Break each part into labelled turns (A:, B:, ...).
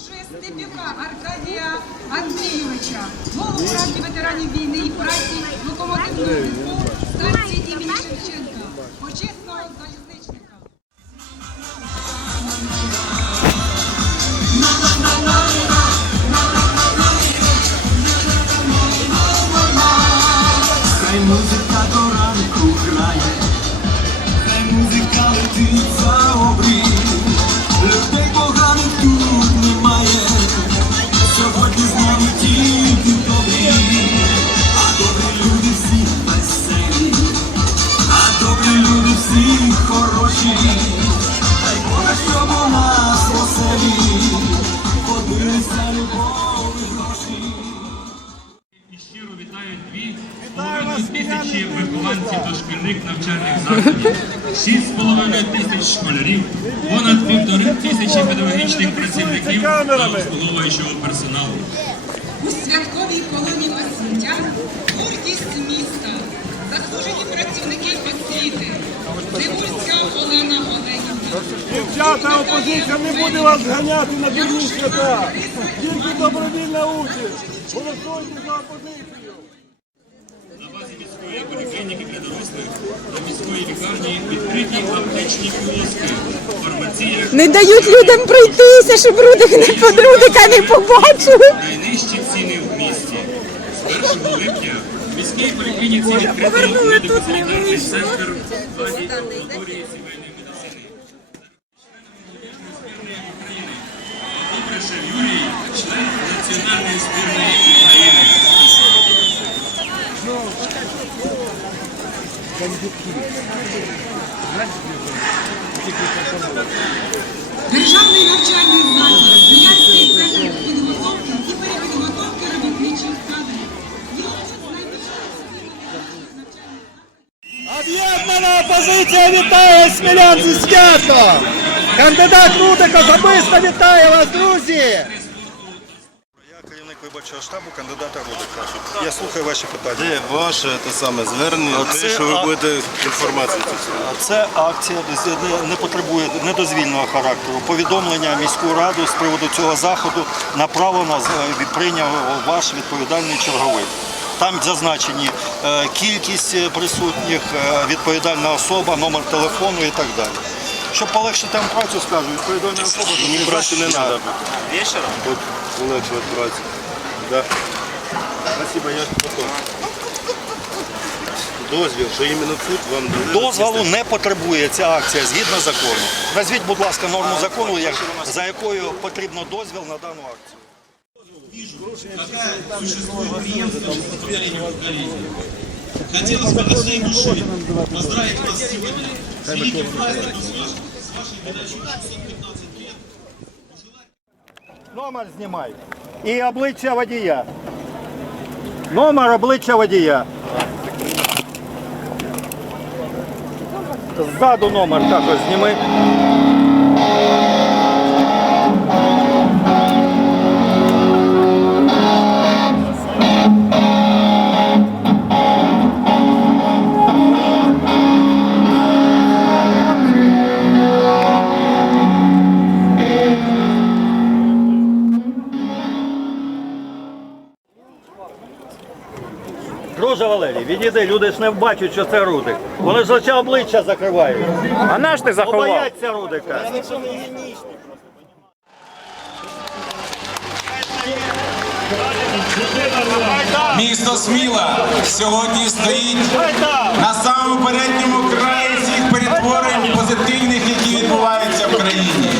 A: Степюка Аркадія Андрійовича, голову ради ветеранів війни і праці локомотивного депо станції імені Шевченка, почесного
B: 9 тисяч школярів, понад півтори тисячі педагогічних працівників та обслуговуючого персоналу.
A: У святковій колоні освітян гордість міста, заслужені працівники освіти, Дивульська Олена Олегівна.
C: Дівчата, опозиція не буде вас зганяти на дурні свята. Тільки добровільна участь. Голосуйте за опозицію.
B: На поліклініки для дорослих та міської лікарні відкриті аптечні кіоски, фармація,
D: Не дають людям пройтися, щоб рудик не подрудика не побачили.
B: найнижчі ціни в місті. З 1 липня в міській поліклініці відкритий медико-санітарний центр в складі амбулаторії сімейної медицини. Добришев Юрій, член національної збірної України.
A: Державний навчальний заклад, Брянський центр підготовки і перепідготовки робітничих кадрів.
C: Об'єднана опозиція вітає смілян зі свято! Кандидат Рудик особисто вітає вас, друзі!
E: Я виборчого штабу кандидата Рудика. Я слухаю ваші питання.
F: Де ваше те саме звернення,
E: А
F: те,
E: це
F: що ви
E: а-
F: будете інформацію цю всю?
E: Це акція не- не потребує недозвільного характеру. Повідомлення міську раду з приводу цього заходу направлено з- прийняв ваш відповідальний черговий. Там зазначені е, кількість е, присутніх, е, відповідальна особа, номер телефону і так далі. Щоб полегшити вам працю, скажу, відповідальна особа
F: Мені
E: тут
F: брати не треба. Вечором? От полегшувати працю. Да. Спасибо, я потом. Дозвіл, що іменно тут вам дали.
E: Дозволу не потребує ця акція згідно закону. Назвіть, будь ласка, норму закону, як- за якою потрібно дозвіл на дану акцію.
B: Хотелось бы от всей души поздравить вас сегодня с великим праздником, с вашей передачей 615 лет.
E: Номер знімай. І обличчя водія. Номер обличчя водія. Ззаду номер також зніми. Друже Валерій, відійди, люди ж не бачать, що це Рудик. Вони ж очі обличчя закривають.
C: А наш ти
E: Бо бояться Рудика.
G: Місто Сміла сьогодні стоїть на самому передньому краї цих перетворень позитивних, які відбуваються в країні.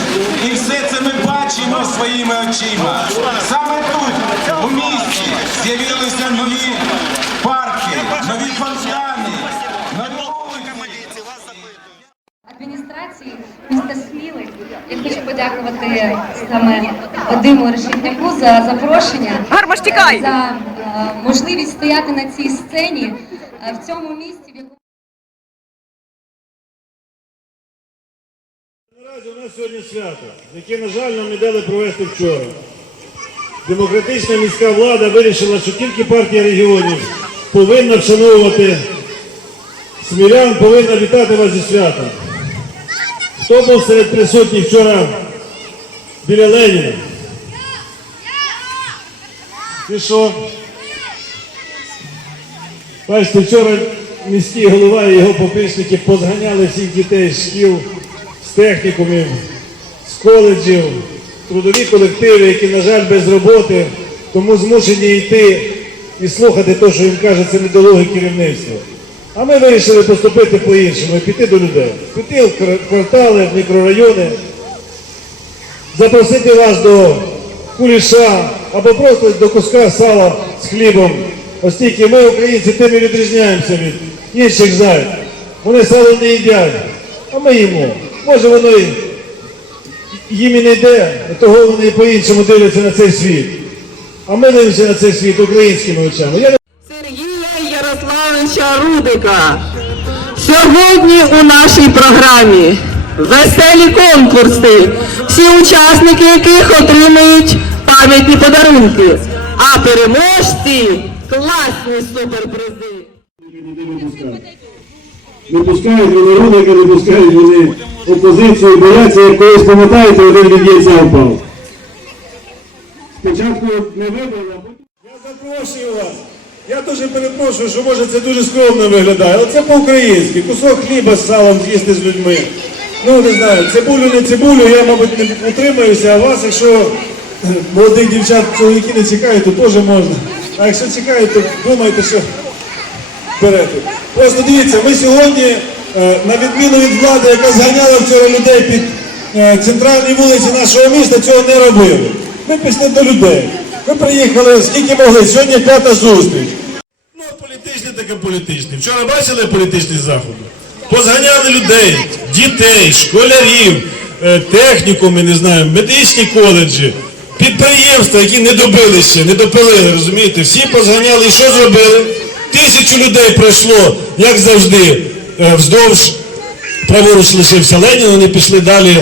G: І все це ми бачимо своїми очима. Саме тут, у місті, з'явилися нові парки, нові фонтани, нові вулиці.
H: адміністрації міста Сміли. Я хочу подякувати саме Вадиму Решетняку за запрошення.
D: Гармаш, тікай!
H: За е, можливість стояти на цій сцені е, в цьому місті, в якому
C: Наразі у нас сьогодні свято, яке, на жаль, нам не дали провести вчора. Демократична міська влада вирішила, що тільки партія регіонів повинна вшановувати смілян, повинна вітати вас зі святом. Хто був серед присутніх вчора біля Леніна? І що? Бачите, вчора міський голова і його поплічники позганяли всіх дітей з шкіл, з технікумів, з коледжів, трудові колективи, які, на жаль, без роботи, тому змушені йти і слухати те, що їм каже це недолуге керівництво. А ми вирішили поступити по-іншому, піти до людей, піти в квартали, в мікрорайони, запросити вас до куліша або просто до куска сала з хлібом. Оскільки ми, українці, тим і відрізняємося від інших зайд. Вони сало не їдять, а ми їмо. Може воно і їм і не йде, того вони і по-іншому дивляться на цей світ. А ми дивимося на цей світ українськими очами. Я
I: Сергія Ярославовича Рудика. Сьогодні у нашій програмі веселі конкурси, всі учасники яких отримають пам'ятні подарунки, а переможці класні суперпризи.
C: не пускають вони рудика, не пускають вони опозицію, бояться, як колись пам'ятаєте, один від'їзд впав. Спочатку не вибрали, а потім... Я запрошую вас. Я дуже перепрошую, що може це дуже скромно виглядає, але це по-українськи. Кусок хліба з салом з'їсти з людьми. Ну, не знаю, цибулю, не цибулю, я, мабуть, не утримаюся, а вас, якщо молодих дівчат чоловіки не цікавить, то теж можна. А якщо цікавить, то думайте, що берете. Просто дивіться, ми сьогодні, на відміну від влади, яка зганяла вчора людей під е, центральні вулиці нашого міста, цього не робили. Ми пішли до людей. Ми приїхали скільки могли. Сьогодні п'ята зустріч. Ну, а політичні таке політичні. Вчора бачили політичні заходи? Позганяли людей, дітей, школярів, е, технікуми, не знаю, медичні коледжі, підприємства, які не добили ще, не допилили, розумієте? Всі позганяли і що зробили? Тисячу людей пройшло, як завжди, е, вздовж праворуч лишився Ленін, вони пішли далі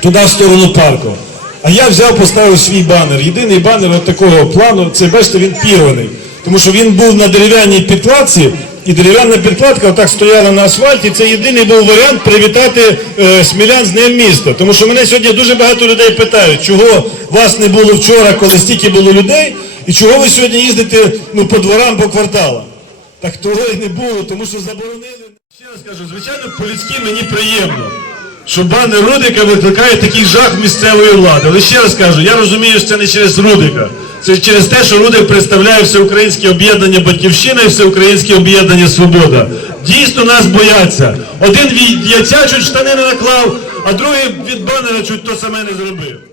C: туди в сторону парку. А я взяв, поставив свій банер. Єдиний банер от такого плану, це бачите, він пірваний. Тому що він був на дерев'яній підкладці, і дерев'яна підкладка отак стояла на асфальті. Це єдиний був варіант привітати е, смілян з Днем міста. Тому що мене сьогодні дуже багато людей питають, чого вас не було вчора, коли стільки було людей, і чого ви сьогодні їздите ну, по дворам, по кварталам. Так того і не було, тому що заборонили. Ще раз кажу, звичайно, по-людськи мені приємно, що банер Рудика викликає такий жах місцевої влади. Але ще раз кажу, я розумію, що це не через Рудика. Це через те, що Рудик представляє всеукраїнське об'єднання Батьківщина і всеукраїнське об'єднання Свобода. Дійсно нас бояться. Один від яйця чуть штани не наклав, а другий від банера чуть то саме не зробив.